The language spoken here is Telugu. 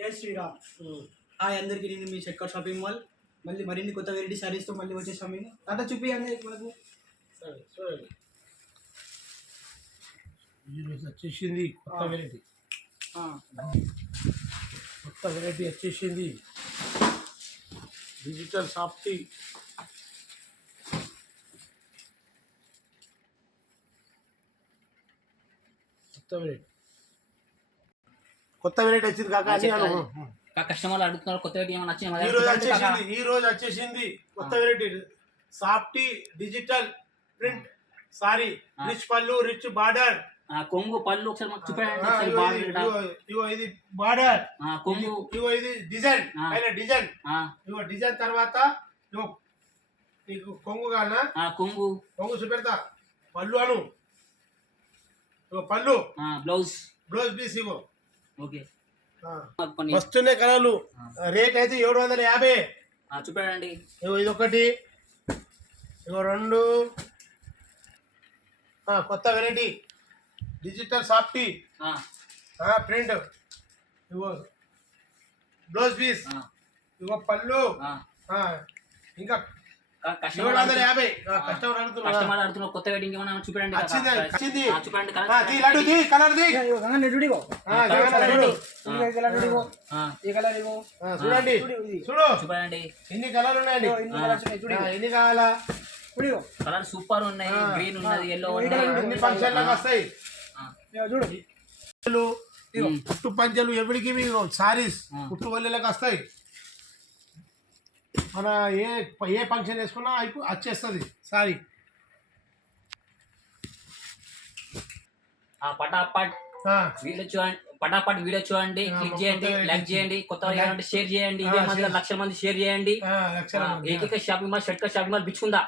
జై శ్రీరామ్. హాయ్ అందరికీ, నేను మీ షట్కర్ షాపింగ్ మాల్. మళ్ళీ మరిన్ని కొత్త వెరైటీ సారీస్తో మళ్ళీ వచ్చేసాం. మేము అంతా చూపించండి మనకు. సరే చూడండి, ఈరోజు వచ్చేసింది కొత్త వెరైటీ. కొత్త వెరైటీ వచ్చేసింది డిజిటల్ సాఫ్టీ. కొత్త వెరైటీ వచ్చింది కాక కస్టమర్లు అడుగుతున్నారు కొత్త వెరైటీ ఏమైనా వచ్చింది. ఈ రోజు వచ్చేసింది కొత్త variety softy digital print sorry, rich పళ్ళు, రిచ్ బార్డర్, కొంగు పళ్ళు ఒకసారి మాకు చూపించండి. ఇది బార్డర్, కొంగు, ఇది డిజైన్, డిజైన్, డిజైన్ తర్వాత నీకు కొంగు కానా, కొంగు కొంగు చూపెడతా. పళ్ళు అను, పళ్ళు, బ్లౌజ్, బ్లౌజ్ పీస్ ఇగో. ఓకే, వస్తున్నాయి కలర్లు. రేట్ అయితే 750. చూపెడండి. ఇది ఒకటి, ఇగో రెండు. కొత్త వెరైటీ డిజిటల్ సాఫ్టీ ప్రింట్, ఇగో బ్లౌజ్ పీస్, ఇగో పళ్ళు. ఇంకా 750. కస్టమర్ అడుగుతున్నారు కొత్త వెరైటీ ఏమైనా చూపెడండి. చూపెండి చూడండి, చూడు చూపెడండి. ఎన్ని కలర్లు ఉన్నాయండి, ఎన్ని కావాలా? కలర్ సూపర్ ఉన్నాయి. గ్రీన్ ఉన్నది, ఎల్లో అన్ని ఫంక్షన్లకు వస్తాయి. చూడు కుట్టు పంచలు ఎవరికి సారీస్ కుట్టు వల్లెలకు వస్తాయి. మన ఏ ఫంక్షన్ వేసుకున్నా వచ్చేస్తుంది సారీ. పటాపట్ వీడియో చూడండి, పటాపట్ వీడియో చూడండి, క్లిక్ చేయండి, లైక్ చేయండి, కొత్త షేర్ చేయండి. ఇదే మంది లక్షల మంది షేర్ చేయండి. ఏకైక shopping mall, Shatkar shopping mall Bichkunda.